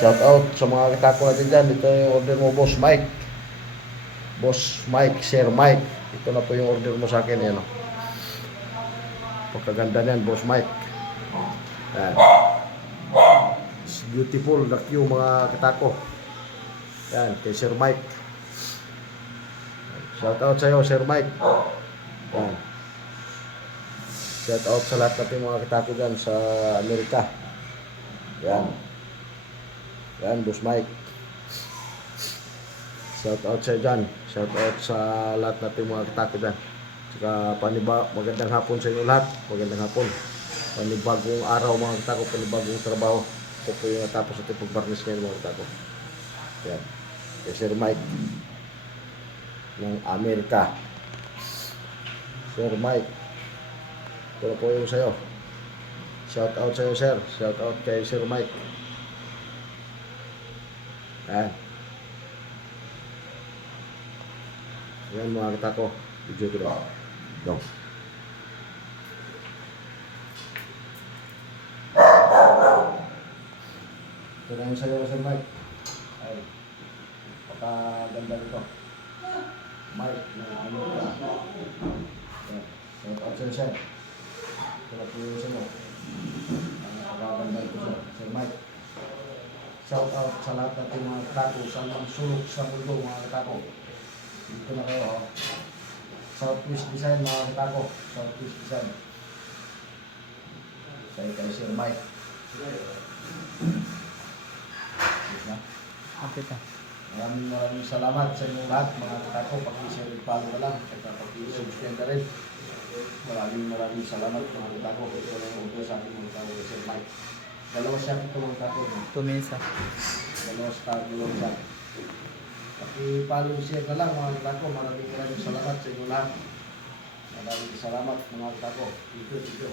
Shout out sa mga katako natin dyan. Ito yung order mo, Boss Mike. Boss Mike, Sir Mike. Ito na po yung order mo sa akin. Yan, pagkaganda niyan, Boss Mike. Yan. It's beautiful. The queue, mga katako. Yan, kay Sir Mike. Shout out sa'yo, Sir Mike. Yan. Shout out sa lahat natin mga katako dyan sa Amerika. Yan. Yan, Boss Mike. Shout out sa dyan. Shout out sa lahat natin mga katako dyan. Saka magandang hapon sa inyo lahat. Magandang hapon. Panibagong araw mga katako. Panibagong trabaho. Ito po yung natapos natin pag-barnis ngayon mga katako. Yan. Kay Sir Mike ng Amerika. Sir Mike. Ito na po yung sa'yo. Shout out sa'yo, sir. Shout out kay Sir Mike. Yan. Yan mga katako. Video ko na. Go. Ito na yung sa'yo, Sir Mike. Ay. Pagkaganda nito. Mike na Amerika. Yan. Shout out sa'yo, sir. Ito na po yung sa'yo. Pagkaganda nito, Sir Mike. Shout out sa lahat natin mga katako sa mga sulok sa mundo mga katako. Dito na kayo, Southwest Design mga katako. Southwest Design. Kay Sir Mike. Okay ta. Maraming salamat sa inyong lahat mga katako. Pag-i-share follow na lang at pag-i-subscribe na rin. Maraming salamat mga katako. Ito na yung utos sa ating mga katako kay Sir Mike. Dalawa siya ito mga katako. 2 minutes ah. Dalawa siya. Paki-follow share na lang mga katako. Maraming salamat sa inyo lahat. Maraming salamat mga katako. Dito.